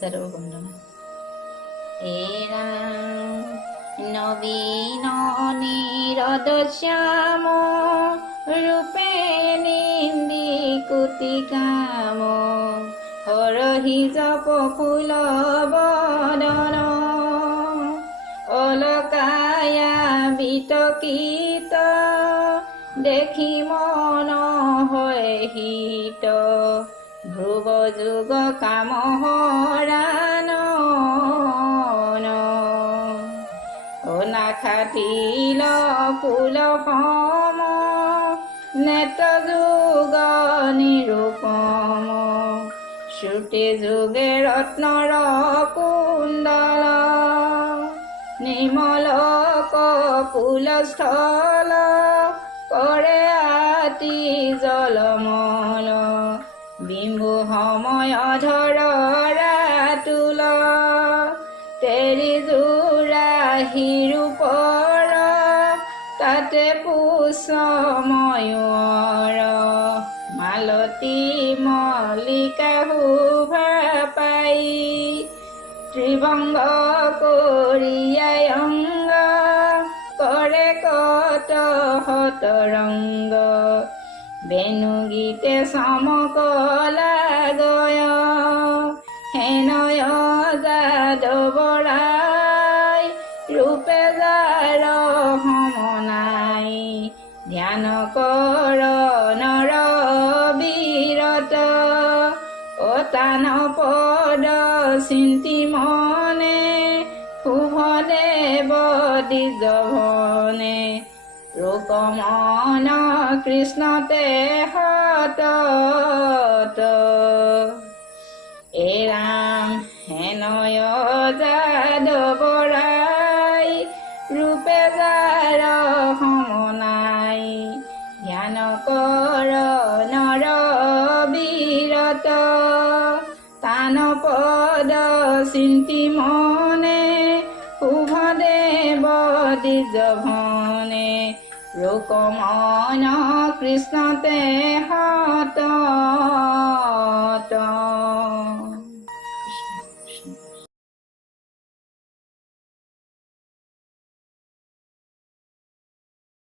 যাদৱ বন্দনা। এৰা নবীন নিৰদশ্যাম ৰূপে নিন্দি কোটি কাম হৰহি জপ ফুল বদন অলকায়া বিতকিত দেখি মন হয় হিত ধ্ৰুৱ যুগ কাম হৰান অনাখাতিল ফুল সম নেত্ৰ যুগ নিৰূপম শ্ৰুতি যুগে ৰত্নৰ কুণ্ডল নিৰ্মল কপুল স্থল কৰে আতি জলমল বিম্বু সময় ধৰ ৰাতুল তেৰি যোৰা হিৰূপৰ তাতে পুষ্প ময়ূৰ মালতী মল্লিকা শোভা পাই ত্ৰিভংগ কৰিয়াই অংগ কৰে কত শতৰংগ বেণু গীতে চমকলা গয় হেনয় যাদৱৰাই ৰূপে যাৰ সমনাই ধ্যান কৰ নৰ বিৰত অতান পদ চিন্তি মনে শুভ দেৱ দ্বিজভনে ৰূপমন কৃষ্ণতে সতত এ ৰাম হেনয় যাদৱৰাই ৰূপে যাৰ সমনাই ধ্যান কৰ নৰ বিৰত তান পদ চিন্তি মনে শুভ দেৱ দ্বিজভনে ৰূপমন কৃষ্ণতে সত